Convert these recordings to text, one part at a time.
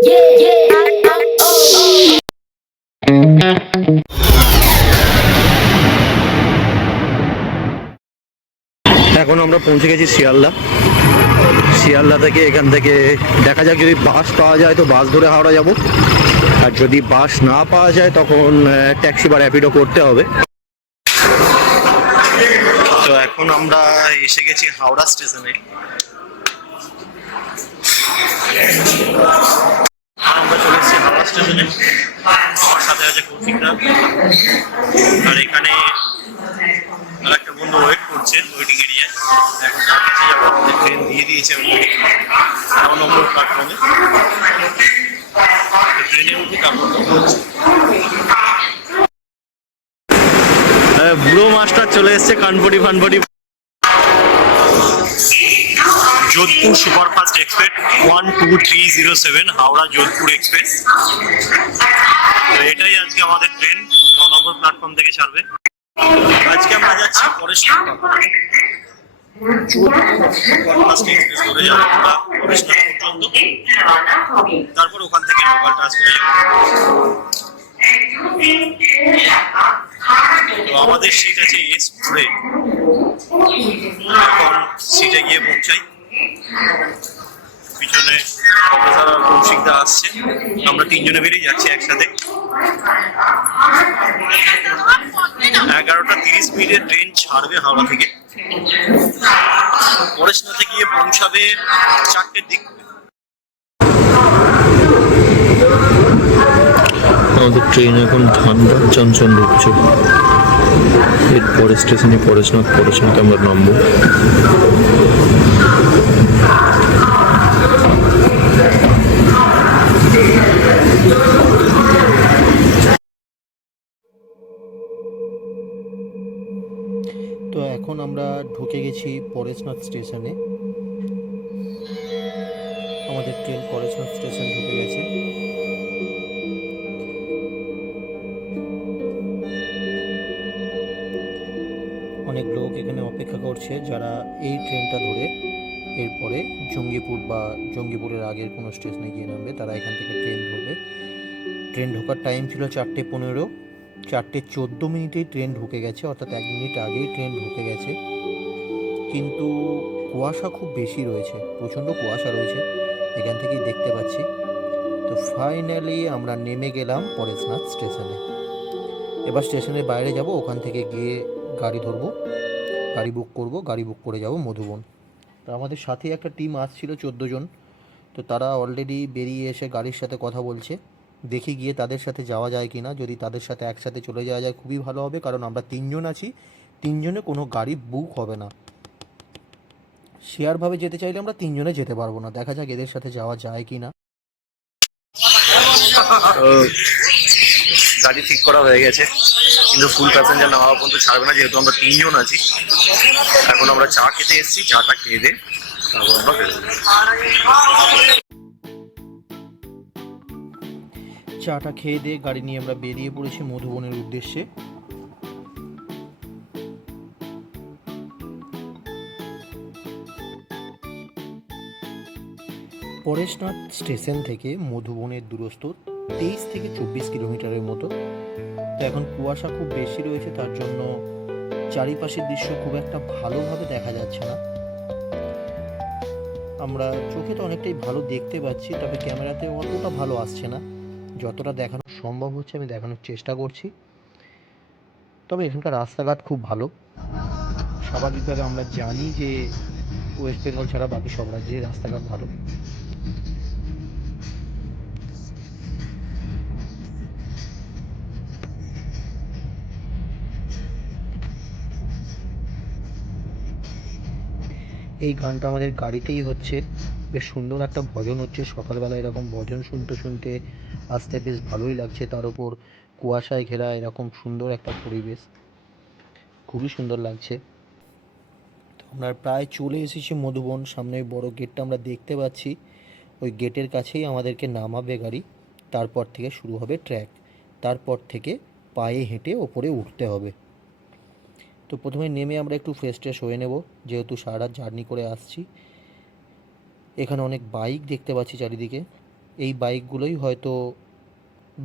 এখন আমরা পৌঁছে গেছি শিয়ালদা। শিয়ালদা থেকে এখান থেকে দেখা যাক, যদি বাস পাওয়া যায় তো বাস ধরে হাওড়া যাব, আর যদি বাস না পাওয়া যায় তখন ট্যাক্সি বা র্যাপিডো করতে হবে। তো এখন আমরা এসে গেছি হাওড়া স্টেশনে। আমরা চলে এসেছি হাওড়া স্টেশনে। আমার সাথে আছে কৌশিকদা, আর এখানে আর একটা বন্ধু ওয়েট করছে ওয়েটিং এরিয়ায়। এখন তার কাছে যাবো, আমাদের ট্রেন দিয়ে দিয়েছে 9 নম্বর প্ল্যাটফর্মে। ট্রেনে উঠে তারপর বুড়ো মাস্টার চলে এসছে কানপটি ফানপটি। Jodhpur superfast express 12307 Howrah Jodhpur express. এটাই আজকে আমাদের ট্রেন 9 নম্বর প্ল্যাটফর্ম থেকে ছাড়বে। আজকে আমরা যাচ্ছি পরেশনাথ। সুপারফাস্ট এক্সপ্রেস ধরে যাবো আমরা পরেশনাথ পর্যন্ত, তারপর ওখান থেকে লোকাল ট্রান্স করে যাবো। তো আমাদের সিট আছে S4 এ। এখন সিটে গিয়ে পৌঁছাই। পিছনে কৌশিকদা আসছে, আমরা 3 জনে বেরিয়ে যাচ্ছি একসাথে। 11টা 30 মিনিটে ট্রেন ছাড়বে হাওড়া থেকে, পরেশনাথে গিয়ে পৌঁছাবে 4টের দিক। আমাদের ট্রেন এখন ধানবাদ জংশন ঢুকছে। এর পরের স্টেশনে পরেশনাথ, পরেশনাথ আমরা নামবো। তো এখন আমরা ঢুকে গেছি পরেশনাথ স্টেশনে। আমাদের ট্রেন পরেশনাথ স্টেশন ঢুকে গেছে। অনেক লোক এখানে অপেক্ষা করছে যারা এই ট্রেনটা ধরে এরপরে জঙ্গিপুর বা জঙ্গিপুরের আগের কোনো স্টেশনে গিয়ে নামবে, তারা এখান থেকে ট্রেন ধরবে। ট্রেন ঢোকার টাইম ছিল 4:15, 4:14 ট্রেন ঢুকে গেছে, অর্থাৎ 1 মিনিট আগেই ট্রেন ঢুকে গেছে। কিন্তু কুয়াশা খুব বেশি রয়েছে, প্রচণ্ড কুয়াশা রয়েছে, এখান থেকেই দেখতে পাচ্ছি। তো ফাইনালি আমরা নেমে গেলাম পরেশনাথ স্টেশনে। এবার স্টেশনের বাইরে যাব, ওখান থেকে গিয়ে গাড়ি ধরবো, গাড়ি বুক করব, গাড়ি বুক করে যাব মধুবন। তো আমাদের সাথে একটা টিম আসছিল 14 জন। তো তারা অলরেডি বেরিয়ে এসে গাড়ির সাথে কথা বলছে। দেখি গিয়ে তাদের সাথে যাওয়া যায় কি না। যদি তাদের সাথে একসাথে চলে যাওয়া যায় খুবই ভালো হবে, কারণ আমরা 3 জন আছি, 3 জনে কোনো গাড়ি বুক হবে না। শেয়ারভাবে যেতে চাইলে আমরা 3 জনে যেতে পারবো না। দেখা যাক এদের সাথে যাওয়া যায় কি না। গাড়ি ঠিক করা হয়ে গেছে, কিন্তু ফুল প্যাসেঞ্জার নামা পর্যন্ত ছাড়বে না, যেহেতু আমরা 3 জন আছি। এখন আমরা চা খেতে এসেছি, চাটা খেয়ে দে তারপর আমরা বেরোবো। চাটা খেয়ে দিয়ে গাড়ি নিয়ে আমরা বেরিয়ে পড়েছি মধুবনের উদ্দেশ্যে। পরেশনাথ স্টেশন থেকে মধুবনের দূরত্ব 23 থেকে 24 কিলোমিটারের মতো। তো এখন কুয়াশা খুব বেশি রয়েছে, তার জন্য চারিপাশের দৃশ্য খুব একটা ভালোভাবে দেখা যাচ্ছে না। আমরা চোখে তো অনেকটাই ভালো দেখতে পাচ্ছি, তবে ক্যামেরাতে অতটা ভালো আসছে না। যতটা দেখানো সম্ভব হচ্ছে আমি দেখানোর চেষ্টা করছি। তবে এখানকার রাস্তাঘাট খুব ভালো। স্বাভাবিকভাবে আমরা জানি যে ওয়েস্ট বেঙ্গল ছাড়া বাকি সব রাজ্যের রাস্তাঘাট ভালো। এই গানটা আমাদের গাড়িতেই হচ্ছে, বেশ সুন্দর একটা ভজন হচ্ছে। সকালবেলা এরকম ভজন শুনতে শুনতে আসতে বেশ ভালোই লাগছে। তার উপর কুয়াশায় ঘেরা এরকম সুন্দর একটা পরিবেশ, খুবই সুন্দর লাগছে। তো আমরা প্রায় চলে এসেছি মধুবন। সামনে বড় গেটটা আমরা দেখতে পাচ্ছি, ওই গেটের কাছেই আমাদেরকে নামাবে গাড়ি। তারপর থেকে শুরু হবে ট্র্যাক, তারপর থেকে পায়ে হেঁটে ওপরে উঠতে হবে। তো প্রথমে নেমে আমরা একটু ফ্রেশ ট্রেশ হয়ে নেব, যেহেতু সারা রাত জার্নি করে আসছি। এখানে অনেক বাইক দেখতে পাচ্ছি চারিদিকে, এই বাইকগুলোই হয়তো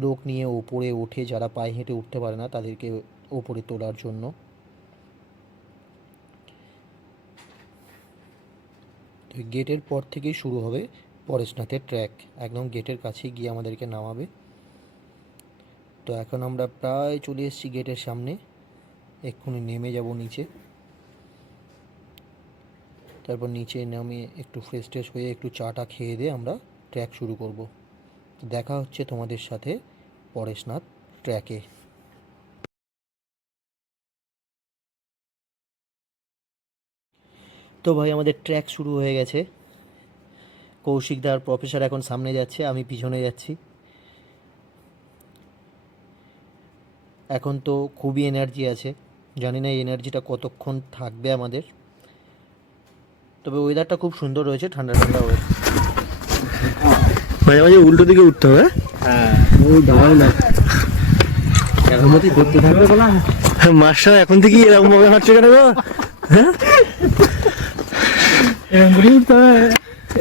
লোক নিয়ে ওপরে ওঠে, যারা পায়ে হেঁটে উঠতে পারে না তাদেরকে ওপরে তোলার জন্য। গেটের পর থেকেই শুরু হবে পরেশনাথের ট্র্যাক, একদম গেটের কাছেই গিয়ে আমাদেরকে নামাবে। তো এখন আমরা প্রায় চলে এসেছি গেটের সামনে, এক্ষুনি নেমে যাব নিচে। তারপর নিচে নামে একটু ফ্রেশ ট্রেশ হয়ে একটু চাটা খেয়ে দিয়ে আমরা ট্র্যাক শুরু করব। তো দেখা হচ্ছে তোমাদের সাথে পরেশনাথ ট্র্যাকে। তো ভাই আমাদের ট্র্যাক শুরু হয়ে গেছে। কৌশিকদার প্রফেসর এখন সামনে যাচ্ছে, আমি পিছনে যাচ্ছি। এখন তো খুবই এনার্জি আছে, জানি না এই এনার্জিটা কতক্ষণ থাকবে আমাদের। তবে ওয়েদারটা খুব সুন্দর রয়েছে, ঠান্ডা ঠান্ডা ওয়েদার। মাঝে মাঝে উল্টো দিকে উঠতে হবে। মাস্টার এখন থেকে এরকম ভাবে হাঁটছে কেন গো? এরকম করে উঠতে হবে,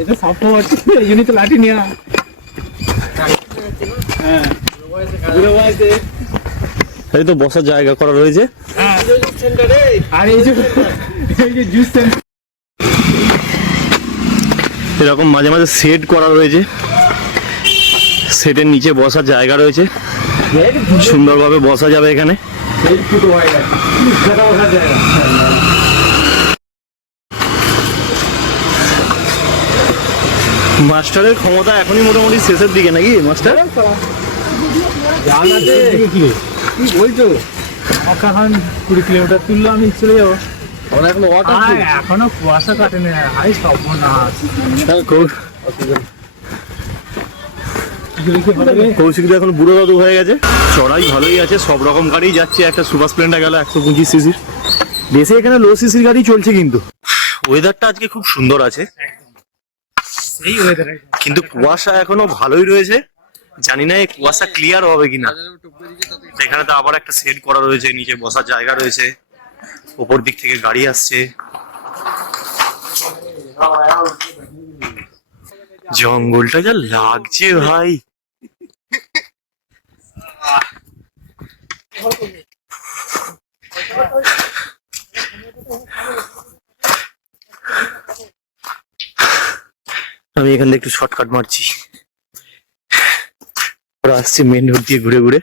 এটা সাপোর্ট, এই জন্যই তো লাঠি নেওয়া। হ্যাঁ, এই তো বসার জায়গা করা রয়েছে। আর এই যে জুস সেন্টার, এরকম মাঝে মাঝে সেট করা রয়েছে, সেটের নিচে বসার জায়গা রয়েছে, সুন্দরভাবে বসা যাবে এখানে। মাস্টারের ক্ষমতা এখনই মোটামুটি শেষের দিকে নাকি মাস্টার? কি বলছো? এখন 20 কিলোমিটার তুললো, আমি চলে যাবো। এখনো কুয়াশা কাটেনি, হাই সর্বনাশ। কৌশিক এখন বুড়ো দাদু হয়ে গেছে। চড়াই ভালোই আছে, সব রকম গাড়ি যাচ্ছে। একটা সুপার স্প্লেন্ডার গেল 125 সিসির, বেশি এখানে লো সিসির গাড়ি চলছে। কিন্তু ওয়েদারটা আজকে খুব সুন্দর আছে, কিন্তু কুয়াশা এখনো ভালোই রয়েছে। জানি না এই কুয়াশা ক্লিয়ার হবে কিনা। এখানে তো আবার একটা সেট করা রয়েছে, নিচে বসার জায়গা রয়েছে, উপর দিক থেকে গাড়ি আসছে। জঙ্গলটা যা লাগছে ভাই, আমি এখান থেকে একটু শর্টকাট মারছি। ওরা আসছে মেন রোড দিয়ে ঘুরে ঘুরে।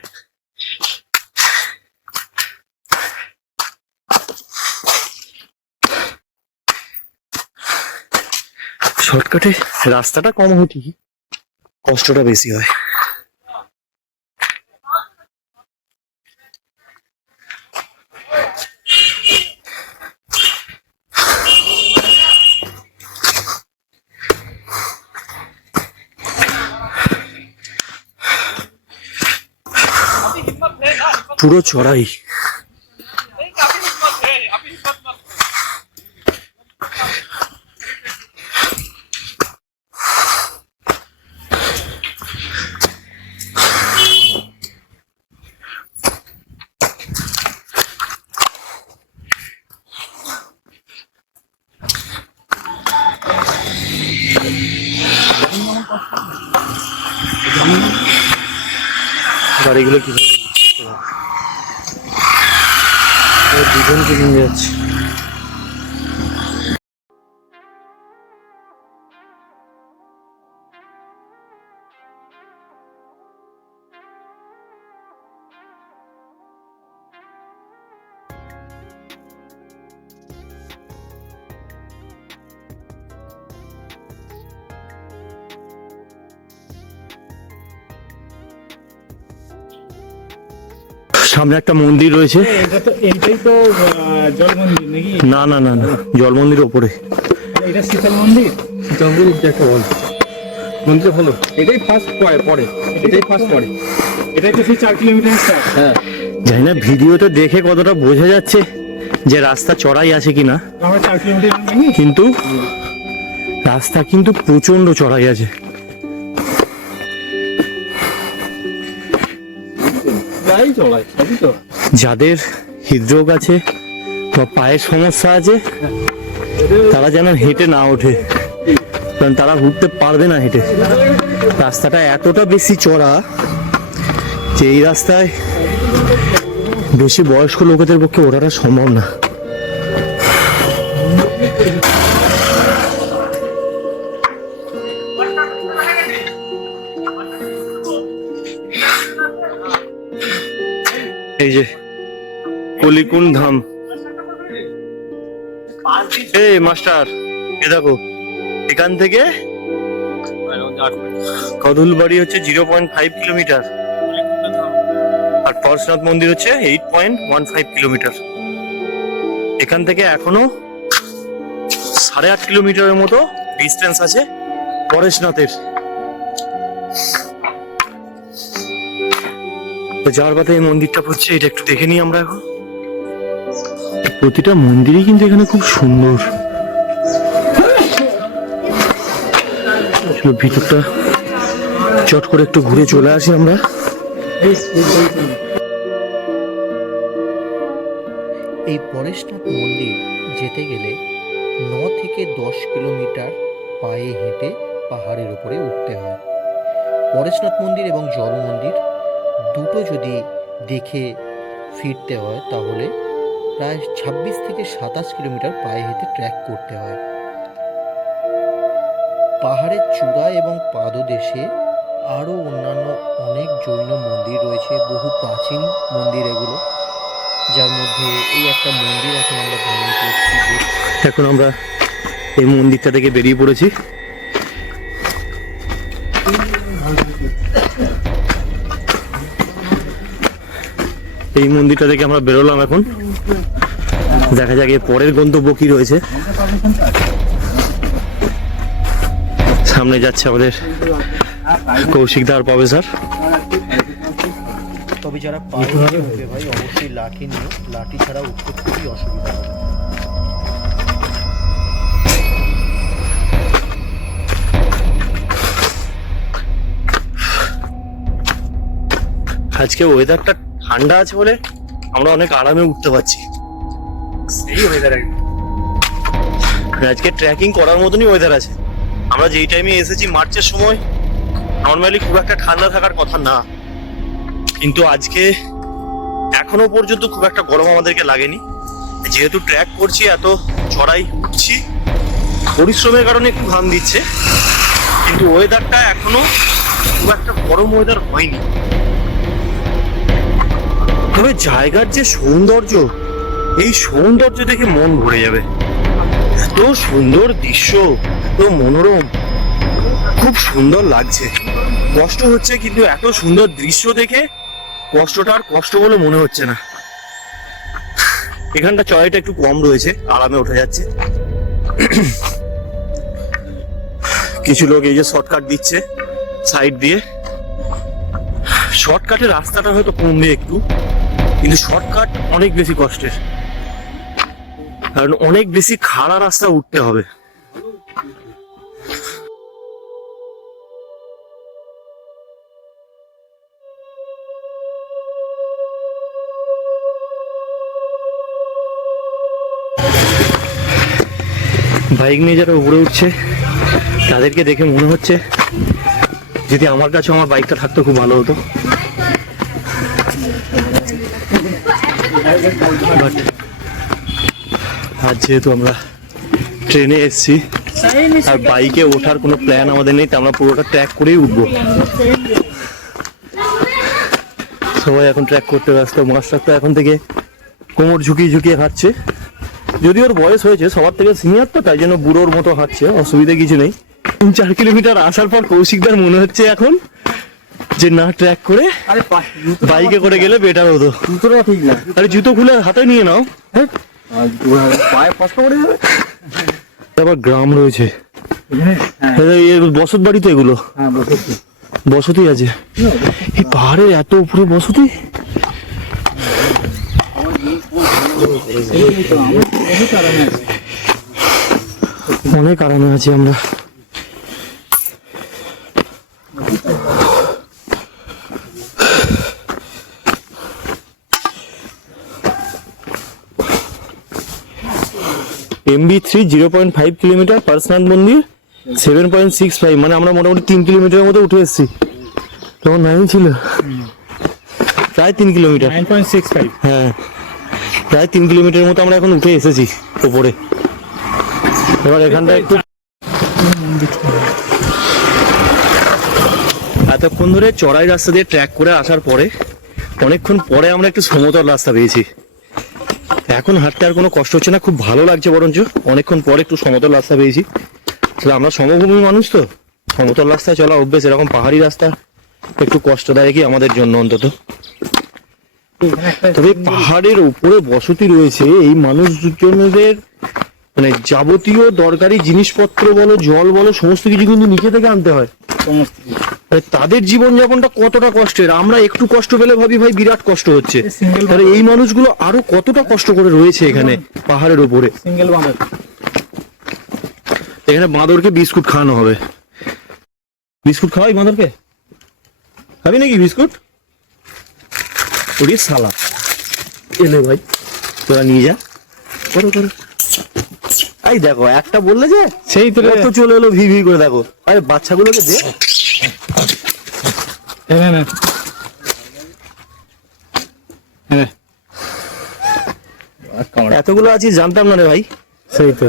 শর্টকাটে রাস্তাটা কম হয় ঠিকই, কষ্টটা বেশি হয়। পুরো চড়াই। গাড়িগুলো কি দুজনকে নিয়ে যাচ্ছে। সামনে একটা মন্দির রয়েছে। এইটাই তো জল মন্দির নাকি? না না না না, জল মন্দির ওপরে। এটা শীতল মন্দির। শীতল মন্দির একটা মন্দির হলো, এটাই ফার্স্ট পড়ে, এটাই ফার্স্ট পড়ে। এটাই তো সেই 4 কিলোমিটার। হ্যাঁ, জানি না ভিডিওতে দেখে কতটা বোঝা যাচ্ছে যে রাস্তা চড়াই আছে কিনা। আমরা 4 কিলোমিটার নাকি, কিন্তু রাস্তা কিন্তু প্রচন্ড চড়াই আছে। যাদের হৃদরোগ আছে বা পায়ের সমস্যা আছে তারা যেন হেঁটে না ওঠে, কারণ তারা উঠতে পারবে না হেঁটে। রাস্তাটা এতটা বেশি চড়া যে এই রাস্তায় বেশি বয়স্ক লোকেদের পক্ষে ওঠাটা সম্ভব না। এই যে কলিকুন ধাম। এই মাস্টার, এ দেখো এখান থেকে কদুলবাড়ি হচ্ছে 0.5 কিলোমিটার আর পরশনাথ মন্দির হচ্ছে 8.15 কিলোমিটার। এখান থেকে এখনো 8.5 কিলোমিটারের মতো ডিস্টেন্স আছে পরেশনাথের। যার পথে এই মন্দিরটা পড়ছে এটা একটু দেখে নিই আমরা এখন। প্রতিটা মন্দিরই কিন্তু এখানে খুব সুন্দর। ভিতরটা চট করে একটু ঘুরে চলে আসি আমরা। এই পরেশনাথ মন্দির যেতে গেলে 9 থেকে 10 কিলোমিটার পায়ে হেঁটে পাহাড়ের উপরে উঠতে হয়। পরেশনাথ মন্দির এবং জল মন্দির দুটো যদি দেখে ফিরতে হয় তাহলে প্রায় 26 থেকে 27 কিলোমিটার পায়ে হেঁটে ট্র্যাক করতে হয়। পাহাড়ের চূড়া এবং পাদদেশে আরও অন্যান্য অনেক জৈন মন্দির রয়েছে, বহু প্রাচীন মন্দির এগুলো, যার মধ্যে এই একটা মন্দির এখন আমরা ভ্রমণ করছি। এখন আমরা এই মন্দিরটা থেকে বেরিয়ে পড়েছি। এই মন্দিরটা থেকে আমরা বেরোলাম। এখন দেখা যাক এর পরের গন্তব্য কি রয়েছে। সামনে যাচ্ছে আমাদের কৌশিক দা আর প্রফেসর। তবে যারা পাহাড়ে উঠবে ভাই অবশ্যই লাঠি নিয়ে, লাঠি ছাড়া উঠতে খুবই অসুবিধা হবে। আজকে ওয়েদারটা ঠান্ডা আছে বলে আমরা অনেক আরামে উঠতে পারছি। সেই ওয়েদার আজকে ট্রেকিং করার মতনই ওয়েদার আছে। আমরা যেই টাইমে এসেছি মার্চের সময় নর্মালি খুব একটা ঠান্ডা থাকার কথা না, কিন্তু আজকে এখনো পর্যন্ত খুব একটা গরম আমাদেরকে লাগেনি। যেহেতু ট্র্যাক করছি, এত চড়াই উঠছি, পরিশ্রমের কারণে একটু ঘাম দিচ্ছে, কিন্তু ওয়েদারটা এখনো খুব একটা গরম ওয়েদার হয়নি। তবে জায়গার যে সৌন্দর্য, এই সৌন্দর্য দেখে মন ভরে যাবে। এত সুন্দর দৃশ্য, এত মনোরম, খুব সুন্দর লাগছে। কষ্ট হচ্ছে কিন্তু এত সুন্দর দৃশ্য দেখে কষ্টটা আর কষ্ট বলে মনে হচ্ছে না। এখানটা চড়াইটা একটু কম রয়েছে, আরামে উঠে যাচ্ছে। কিছু লোক এই যে শর্টকাট দিচ্ছে সাইড দিয়ে। শর্টকাটের রাস্তাটা হয়তো কমবে একটু, কিন্তু শর্টকাট অনেক বেশি কষ্টের, কারণ অনেক বেশি খাড়া রাস্তা উঠতে হবে। বাইক নিয়ে যারা উপরে উঠছে তাদেরকে দেখে মনে হচ্ছে যদি আমার কাছে আমার বাইকটা থাকতো খুব ভালো হতো। বাট আজ যেহেতু আমরা ট্রেনে এসেছি আর বাইকে ওঠার কোনো প্ল্যান আমাদের নেই, তো আমরা পুরোটা ট্র্যাক করেই উঠবো। সবাই এখন ট্র্যাক করতে ব্যস্ত। মাস্টার তো এখন থেকে কোমর ঝুঁকিয়ে ঝুঁকিয়ে হাঁটছে। যদি ওর বয়স হয়েছে সবার থেকে সিনিয়র, তো তাই জন্য বুড়োর মতো হাঁটছে, অসুবিধা কিছু নেই। 3-4 কিলোমিটার আসার পর কৌশিকদার মনে হচ্ছে এখন যে না ট্র্যাক করে বাইকে করে গেলে বেটার হতো। জুতোটা ঠিক না। আরে জুতো খুলে হাতে নিয়ে নাও, পায়ে কষ্ট করে যাবে। আবার গ্রাম রয়েছে, বসত বাড়ি তো এগুলো, বসতি আছে। এই পাহাড়ের এত উপরে বসতি। অনেক আরামে আছি আমরা। MB3 0.5 কিলোমিটার পরেশনাথ মন্দির, 7.65, মানে আমরা মোটামুটি 3 কিলোমিটারের মতো উঠে এসেছি। তখন 9 ছিল, প্রায় 3 কিলোমিটার। 9.65। হ্যাঁ, প্রায় 3 কিলোমিটারের মতো আমরা এখন উঠে এসেছি উপরে। এবার এখানটা একটু এতক্ষণ ধরে চড়াই রাস্তা দিয়ে ট্র্যাক করে আসার পরে অনেকক্ষণ পরে আমরা একটু সমতল রাস্তা পেয়েছি। এখন হাঁটতে আর কোনো কষ্ট হচ্ছে না, খুব ভালো লাগছে। বরঞ্চ অনেকক্ষণ পরে একটু সমতল রাস্তা পেয়েছি। আসলে আমরা সমভূমি মানুষ তো, সমতল রাস্তায় চলা অভ্যেস। এরকম পাহাড়ি রাস্তা একটু কষ্টদায়কই আমাদের জন্য অন্তত। তবে পাহাড়ের উপরে বসতি রয়েছে, এই মানুষজনদের মানে যাবতীয় দরকারি জিনিসপত্র বলো, জল বলো, সমস্ত কিছু কিন্তু নিচে থেকে আনতে হয়। সমস্ত মানে তাদের জীবনযাপনটা কতটা কষ্টের, আমরা একটু কষ্ট পেলে ভাবি ভাই বিরাট কষ্ট হচ্ছে, তাহলে এই মানুষগুলো আরো কতটা কষ্ট করে রয়েছে এখানে পাহাড়ের উপরে। সিঙ্গেল বাঁধর, এখানে বাঁদরকে বিস্কুট খাওয়ানো হবে। বিস্কুট খাওয়াই বাঁদরকে? খাবি নাকি বিস্কুট? ওরে সালা, এলে ভাই তোরা নিয়ে যা, করো করো। এই দেখো একটা বললে যে সেই তো তো চলে এলো ভি ভি করে। দেখো আরে বাচ্চাগুলোকে দে। হ্যাঁ হ্যাঁ, এতগুলো আছিস জানতাম না রে ভাই। সেই তো।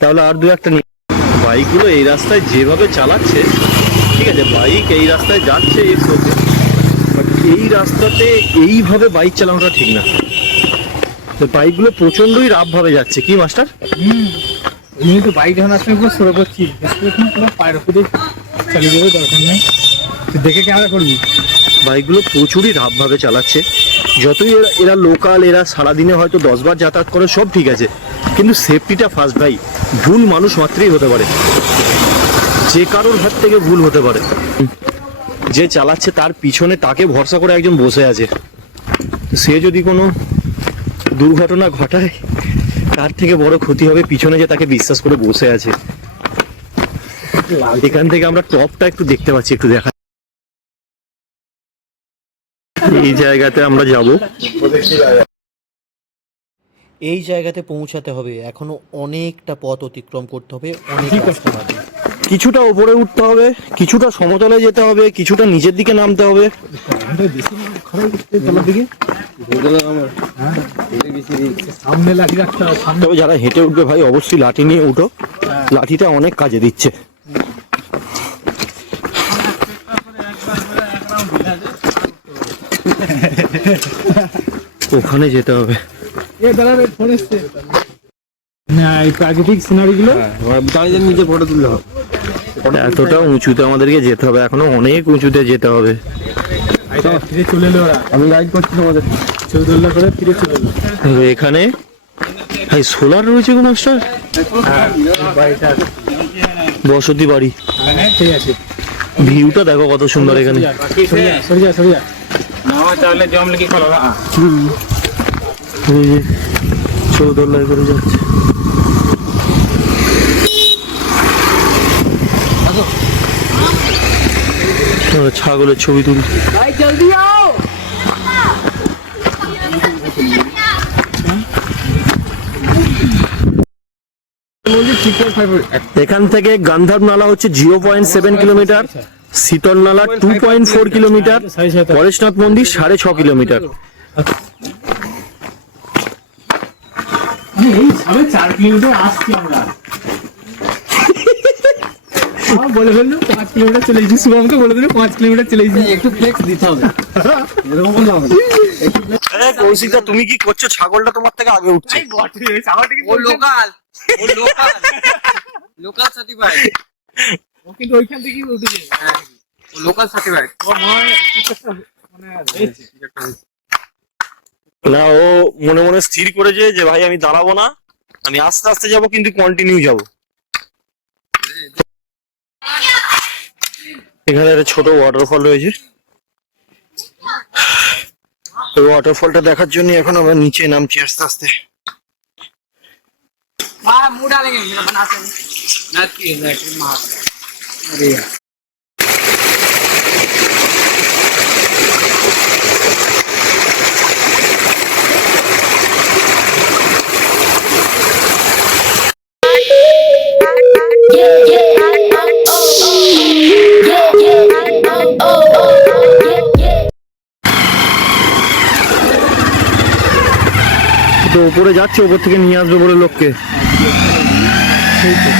তাহলে আর দু একটা নিয়ে। বাইকগুলো এই রাস্তায় যেভাবে চালাচ্ছে, ঠিক আছে বাইক এই রাস্তায় যাচ্ছে এই স্রোতে, বাট এই রাস্তাতে এইভাবে বাইক চালানোটা ঠিক না। তো বাইকগুলো প্রচন্ডই রাফ ভাবে যাচ্ছে, কি মাস্টার? এমনি তো বাইক যখন আসলে পুরো সরে করছি, পুরো পায়ের উপরে চালিয়ে দেবে, দরকার নেই। তুই দেখে ক্যামেরা করবি। বাইকগুলো প্রচুরই রাফ ভাবে চালাচ্ছে। যতই এরা লোকাল, এরা সারাদিনে হয়তো 10 বার যাতায়াত করে, সব ঠিক আছে, কিন্তু সেফটিটা ফার্স্ট ভাই। ভুল মানুষ মাত্রই হতে পারে, যে কারোর হাত থেকে ভুল হতে পারে। যে চালাচ্ছে তার পিছনে তাকে ভরসা করে একজন বসে আছে, সে যদি কোনো দুর্ঘটনা ঘটায় তার থেকে বড় ক্ষতি হবে পিছনে যে তাকে বিশ্বাস করে বসে আছে। এখান থেকে আমরা টপটা একটু দেখতে পাচ্ছি, একটু দেখা। এই জায়গাতে আমরা যাব। এই জায়গাতে পৌঁছাতে হবে, এখনো অনেকটা পথ অতিক্রম করতে হবে, অনেক কষ্ট হবে। কিছুটা উপরে উঠতে হবে, কিছুটা সমতলে যেতে হবে, কিছুটা নিচের দিকে নামতে হবে। সামনে লাঠি রাখতে হবে, সামনে। তবে যারা হেঁটে উঠবে ভাই অবশ্যই লাঠি নিয়ে উঠো, লাঠিটা অনেক কাজে দিচ্ছে। ওখানে যেতে হবে। না, এই প্রাকৃতিক সিনারি গুলো নিজে ফটো তুলতে হবে। এতটা উঁচুতে আমাদেরকে যেতে হবে, এখনো অনেক উঁচুতে যেতে হবে। ফিরে চলে এলো ওরা। আমি গাইড করছি তোমাদের। চৌদুল্লা করে ফিরে চলে এলো। এখানে ভাই সোলার রয়েছে কোন মাস্টার? বসতি বাড়ি, ঠিক আছে। ভিউটা দেখো কত সুন্দর এখানে। সরিয়া তাহলে জম লেগে খোলা। চৌদোল্লায় করে যাচ্ছে। ছাগলের ছবি তুলছে। এখান থেকে গান্ধার নালা হচ্ছে 0.7 কিলোমিটার, শীতল নালা 2.4 কিলোমিটার, পরেশনাথ মন্দির 6.5 কিলোমিটার। এই 4 কিলোমিটার আসছি আমরা। বলে ফেললো 5 কিলোমিটার চলে এসেছি। শুভমকে বলে দিল 5 কিলোমিটার চলে এসেছি। একটু ফ্লেক্স দিতে হবে, এরকম বললাম। কৌশিকদা তুমি কি করছো? ছাগলটা তোমার থেকে আগে উঠছে। ও লোকাল সার্টিফাইড। ও কিন্তু ওইখান থেকেই উঠেছে। হ্যাঁ, ও লোকাল সার্টিফাইড। ও মনে না, ও মনে মনে স্থির করেছে যে ভাই আমি দাঁড়াবো না, আমি আস্তে আস্তে যাব, কিন্তু কন্টিনিউ যাব। এখানে একটা ছোট ওয়াটারফল রয়েছে, ওই ওয়াটারফলটা দেখার জন্য এখন আমরা নিচে নামছি আস্তে আস্তে। मुंह डालेंगे बनाते Yeah. ওপরে যাচ্ছে, ওপর থেকে নিয়ে আসবে বলে লোককে। সেই তো।